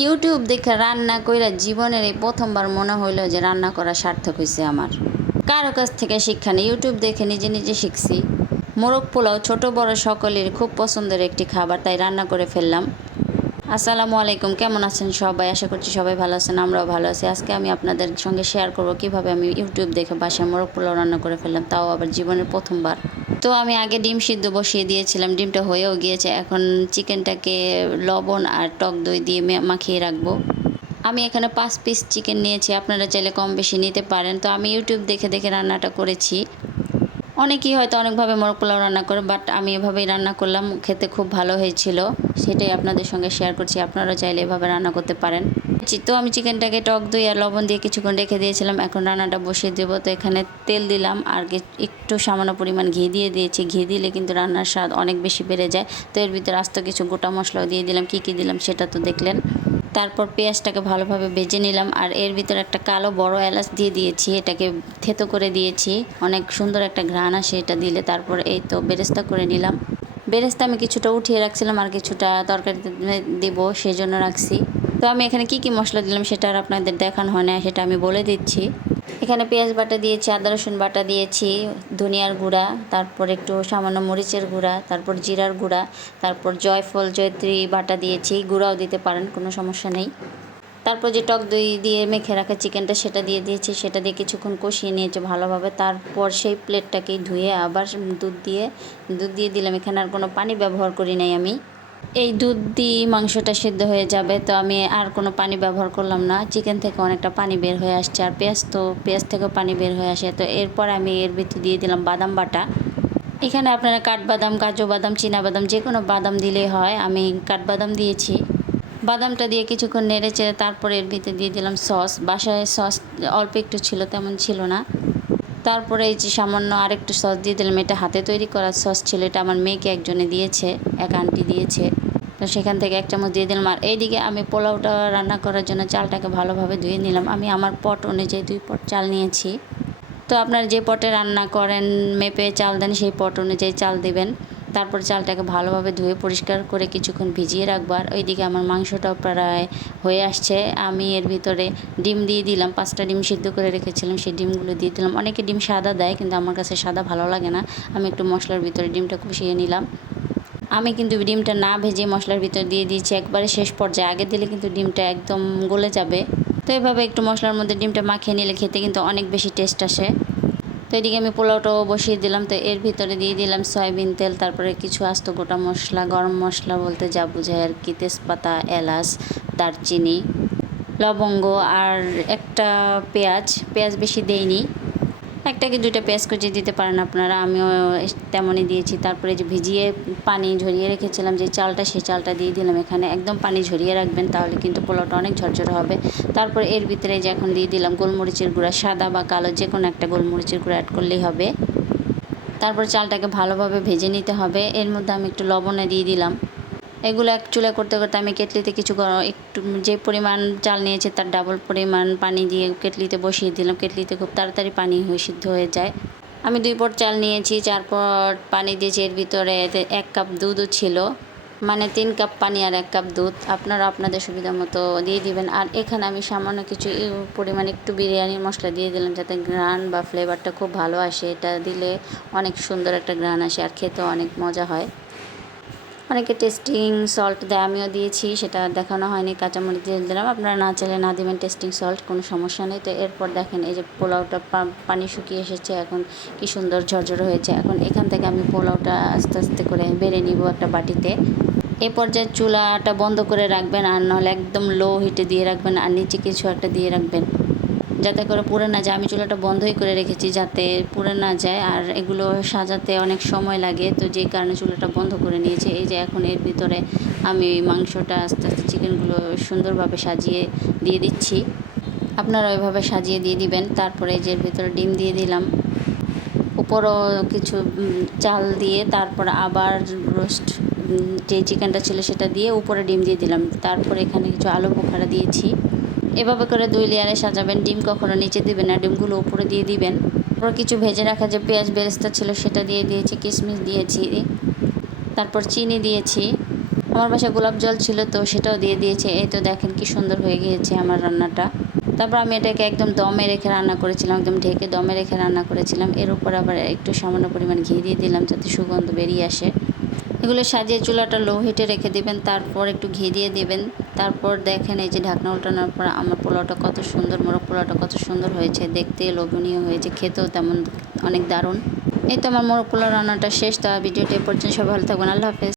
YouTube দেখে রান্না কইরা জীবনের এই প্রথমবার মনে হইল যে রান্না করা সার্থক হয়েছে আমার। কারও কাছ থেকে শিক্ষা নেই, ইউটিউব দেখে নিজে নিজে শিখছি। মোরগ পোলাও ছোট বড় সকলের খুব পছন্দের একটি খাবার, তাই রান্না করে ফেললাম। আসসালামু আলাইকুম, কেমন আছেন সবাই? আশা করছি সবাই ভালো আছেন, আমরাও ভালো আছি। আজকে আমি আপনাদের সঙ্গে শেয়ার করব কীভাবে আমি ইউটিউব দেখে বাসায় মোরগ পোলাও রান্না করে ফেললাম, তাও আবার জীবনের প্রথমবার। তো আমি আগে ডিম সিদ্ধ বসিয়ে দিয়েছিলাম, ডিমটা হয়েও গিয়েছে। এখন চিকেনটাকে লবণ আর টক দই দিয়ে মাখিয়ে রাখব। আমি এখানে পাঁচ পিস চিকেন নিয়েছি, আপনারা চাইলে কম বেশি নিতে পারেন। তো আমি ইউটিউব দেখে দেখে রান্নাটা করেছি। অনেকেই হয়তো অনেকভাবে মোরগ পোলাও রান্না করে বাট আমি এভাবেই রান্না করলাম। খেতে খুব ভালো হয়েছিল। সেটাই আপনাদের সঙ্গে শেয়ার করছি। আপনারা চাইলে এভাবে রান্না করতে পারেন। তো আমি চিকেনটাকে টক দই আর লবণ দিয়ে কিছুক্ষণ রেখে দিয়েছিলাম। এখন রান্নাটা বসিয়ে দেবো। তো এখানে তেল দিলাম আর একটু সামান্য পরিমাণ ঘি দিয়ে দিয়েছি। ঘি দিলে কিন্তু রান্নার স্বাদ অনেক বেশি বেড়ে যায়। তো এর ভিতরে আস্ত কিছু গোটা মশলাও দিয়ে দিলাম। কী কী দিলাম সেটা তো দেখলেন। তারপর পেঁয়াজটাকে ভালোভাবে বেজে নিলাম আর এর ভিতরে একটা কালো বড় এলাচ দিয়ে দিয়েছি, এটাকে থেতো করে দিয়েছি। অনেক সুন্দর একটা ঘ্রাণ আসে এটা দিলে, তারপর এই তো বেরেস্তা করে নিলাম। বেরেস্তা আমি কিছুটা উঠিয়ে রাখছিলাম আর কিছুটা তরকারিতে দেব সেই জন্য রাখছি। তো আমি এখানে কি কি মশলা দিলাম সেটা আর আপনাদের দেখানো হয় না সেটা আমি বলে দিচ্ছি। এখানে পেঁয়াজ বাটা দিয়েছি, আদা, রসুন বাটা দিয়েছি, ধনিয়ার গুঁড়া, তারপর একটু সামান্য মরিচের গুঁড়া, তারপর জিরার গুঁড়া, তারপর জয়ফল, জয়ত্রী বাটা দিয়েছি, গুঁড়াও দিতে পারেন, কোনো সমস্যা নেই। তারপর যে টক দই দিয়ে মেখে রাখা চিকেনটা সেটা দিয়ে দিয়েছি, সেটা দিয়ে কিছুক্ষণ কষিয়ে নিয়েছে ভালোভাবে, তারপর সেই প্লেটটাকেই ধুয়ে আবার দুধ দিয়ে দুধ দিয়ে দিলাম, এখানে আর কোনো পানি ব্যবহার করি নাই আমি। এই দুধ দিয়ে মাংসটা সিদ্ধ হয়ে যাবে, তো আমি আর কোনো পানি ব্যবহার করলাম না। চিকেন থেকে অনেকটা পানি বের হয়ে আসছে, আর পেঁয়াজ তো, পেঁয়াজ থেকেও পানি বের হয়ে আসে। তো এরপর আমি এর ভিতরে দিয়ে দিলাম বাদাম বাটা। এখানে আপনারা কাঠবাদাম কাজু বাদাম চীনা বাদাম যে কোনো বাদাম দিলেই হয়, আমি কাঠবাদাম দিয়েছি। বাদামটা দিয়ে কিছুক্ষণ নেড়ে চেড়ে তারপরে এর ভিতরে দিয়ে দিলাম সস। বাসায় সস অল্প একটু ছিল, তেমন ছিল না। তারপরে এই যে সামান্য আরেকটু সস দিয়ে দিলাম, এটা হাতে তৈরি করা সস ছিল এটা আমার মেয়েকে একজনে দিয়েছে, এক আন্টি দিয়েছে। তো সেখান থেকে এক চামচ দিয়ে দিলাম। আর এইদিকে আমি পোলাওটা রান্না করার জন্য চালটাকে ভালোভাবে ধুয়ে নিলাম। আমি আমার পট অনুযায়ী দুই পট চাল নিয়েছি। তো আপনারা যে পটে রান্না করেন, মেপে চাল দেন, সেই পট অনুযায়ী চাল দিবেন। তারপর চালটাকে ভালোভাবে ধুয়ে পরিষ্কার করে কিছুক্ষণ ভিজিয়ে রাখব। আর ওইদিকে আমার মাংসটাও প্রায় হয়ে আসছে। আমি এর ভিতরে ডিম দিয়ে দিলাম, পাঁচটা ডিম সিদ্ধ করে রেখেছিলাম, সেই ডিমগুলো দিয়ে দিলাম। অনেকে ডিম সাদা দেয়, কিন্তু আমার কাছে সাদা ভালো লাগে না। আমি একটু মশলার ভিতরে ডিমটা কষিয়ে নিলাম। আমি কিন্তু ডিমটা না ভেজে মশলার ভিতর দিয়ে দিয়েছি। একবারে শেষ পর্যায়ে আগে দিলে কিন্তু ডিমটা একদম গলে যাবে। তো এভাবে একটু মশলার মধ্যে ডিমটা মাখিয়ে নিলে খেতে কিন্তু অনেক বেশি টেস্ট আসে। তো এদিকে আমি পোলাওটাও বসিয়ে দিলাম। তো এর ভিতরে দিয়ে দিলাম সয়াবিন তেল, তারপরে কিছু আস্ত গোটা মশলা, গরম মশলা বলতে যা বোঝায় আর কি, তেজপাতা, এলাচ, দারচিনি, লবঙ্গ আর একটা পেঁয়াজ। পেঁয়াজ বেশি দেইনি। একটা কি দুইটা পেঁয়াজ কুচি দিতে পারেন আপনারা। আমিও তেমনই দিয়েছি। তারপরে যে ভিজিয়ে পানি ঝরিয়ে রেখেছিলাম, যে চালটা সেই চালটা দিয়ে দিলাম। এখানে একদম পানি ঝরিয়ে রাখবেন, তাহলে কিন্তু পোলাওটা অনেক ঝরঝরে হবে। তারপর এর ভিতরে যে এখন দিয়ে দিলাম গোলমরিচের গুঁড়া, সাদা বা কালো যে কোনো একটা গোলমরিচের গুঁড়া অ্যাড করলেই হবে। তারপর চালটাকে ভালোভাবে ভেজে নিতে হবে। এর মধ্যে আমি একটু লবণে দিয়ে দিলাম। এগুলো এক চুলা করতে করতে আমি কেটলিতে কিছু একটু যে পরিমাণ চাল নিয়েছে তার ডাবল পরিমাণ পানি দিয়ে কেটলিতে বসিয়ে দিলাম। কেটলিতে খুব তাড়াতাড়ি পানি হয়ে সিদ্ধ হয়ে যায়। আমি দুই পট চাল নিয়েছি, চার পট পানি দিয়েছি, এর ভিতরে এক কাপ দুধও ছিল। মানে তিন কাপ পানি আর এক কাপ দুধ। আপনারা আপনাদের সুবিধা মতো দিয়ে দিবেন। আর এখানে আমি সামান্য কিছু পরিমাণ একটু বিরিয়ানির মশলা দিয়ে দিলাম যাতে গ্রান বা ফ্লেভারটা খুব ভালো আসে। এটা দিলে অনেক সুন্দর একটা গ্রান আসে আর খেতেও অনেক মজা হয়। অনেকে টেস্টিং সল্ট দেয়, আমিও দিয়েছি, সেটা দেখানো হয়নি, কাঁচামরিচ দিয়ে দিলাম। আপনারা না চাইলে না দিবেন টেস্টিং সল্ট কোনো সমস্যা নেই। তো এরপর দেখেন, এই যে পোলাওটা পানি শুকিয়ে এসেছে, এখন কি সুন্দর ঝরঝরে হয়েছে। এখন এখান থেকে আমি পোলাওটা আস্তে আস্তে করে বেড়ে নিব একটা বাটিতে। এ পর্যায়ে চুলাটা বন্ধ করে রাখবেন, আর নাহলে একদম লো হিটে দিয়ে রাখবেন, আর নিচে কিছু একটা দিয়ে রাখবেন। যাতে করে পুড়ে না যায়। আমি চুলাটা বন্ধই করে রেখেছি যাতে পুড়ে না যায় আর এগুলো সাজাতে অনেক সময় লাগে। তো যে কারণে চুলাটা বন্ধ করে নিয়েছি। এই যে এখন এর ভিতরে আমি মাংসটা আস্তে আস্তে চিকেনগুলো সুন্দরভাবে সাজিয়ে দিয়ে দিচ্ছি। আপনারা ওইভাবে সাজিয়ে দিয়ে দিবেন। তারপরে এই যে ভিতরে ডিম দিয়ে দিলাম। উপরও কিছু চাল দিয়ে তারপর আবার রোস্ট যে চিকেনটা ছিল সেটা দিয়ে উপরে ডিম দিয়ে দিলাম। তারপর এখানে কিছু আলু বোখারা দিয়েছি। এভাবে করে দুই লেয়ারে সাজাবেন, ডিম কখনো নিচে দিবেন না, ডিমগুলো উপরে দিয়ে দিবেন। তারপর কিছু ভেজে রাখা যে পেঁয়াজ বেরেস্তা ছিল সেটা দিয়ে দিয়েছি, কিশমিশ দিয়েছি, তারপর চিনি দিয়েছি। আমার বাসায় গোলাপ জল ছিল তো সেটাও দিয়ে দিয়েছে, এই তো দেখেন কি সুন্দর হয়ে গিয়েছে আমার রান্নাটা। তারপর আমি এটাকে একদম দমে রেখে রান্না করেছিলাম, একদম ঢেকে দমে রেখে রান্না করেছিলাম। এর উপর আবার একটু সামান্য পরিমাণ ঘি দিয়ে দিলাম যাতে সুগন্ধ বেরিয়ে আসে। এগুলো সাজিয়ে চুলাটা লো হিটে রেখে দিবেন, তারপর একটু ঘি দিয়ে দিবেন। তারপর দেখেন এই যে ঢাকনা উল্টানোর পর আমার পোলাওটা কত সুন্দর, মোরগ পোলাওটা কত সুন্দর হয়েছে। দেখতে লোভনীয় হয়েছে, খেতেও তেমন অনেক দারুণ। এই তো আমার মোরগ পোলাও রান্নাটা শেষ, তো ভিডিওটি পর্যন্ত সব ভালো থাকবেন, আল্লাহ হাফেজ।